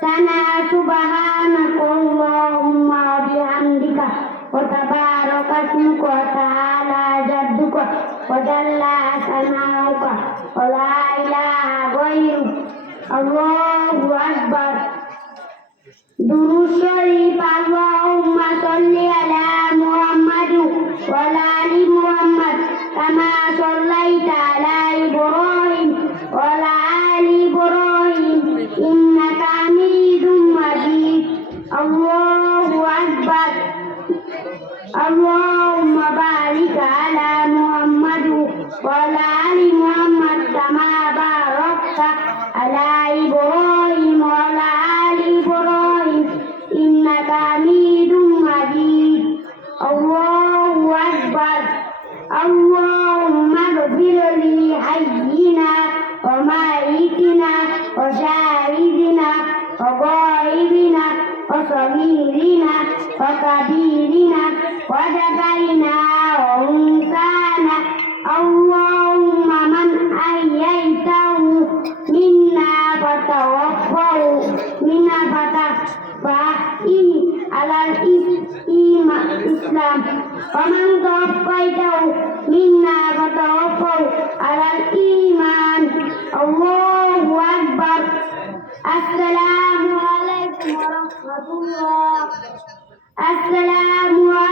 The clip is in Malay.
Sana subhanakallahumma bihamdika wa tabarakatuka wa ta ta'ala jadduka wa jalla sanauka wa la ilaha ghairu Allahu Akbar Durus syarif Allahumma salli ala Muhammadu wa ala Muhammad kama sallaita ala Ibrahim ولا آل إبراهيم إنك حميد مجيد الله أكبر اللهم بارك على محمد وعلى آل محمد كما باركت على إبراهيم وعلى آل إبراهيم إنك حميد مجيد الله أكبر اللهم اغفر لي حيي sagirina wa kabirina wa jabalina wa unsana Allahumma man ayyaitahu minna fatawafahu minna fatafahin alal isima islam wa man tawafaitahu minna fatawafahu alal iman Allahu Akbar Assalamualaikum الله السلام عليكم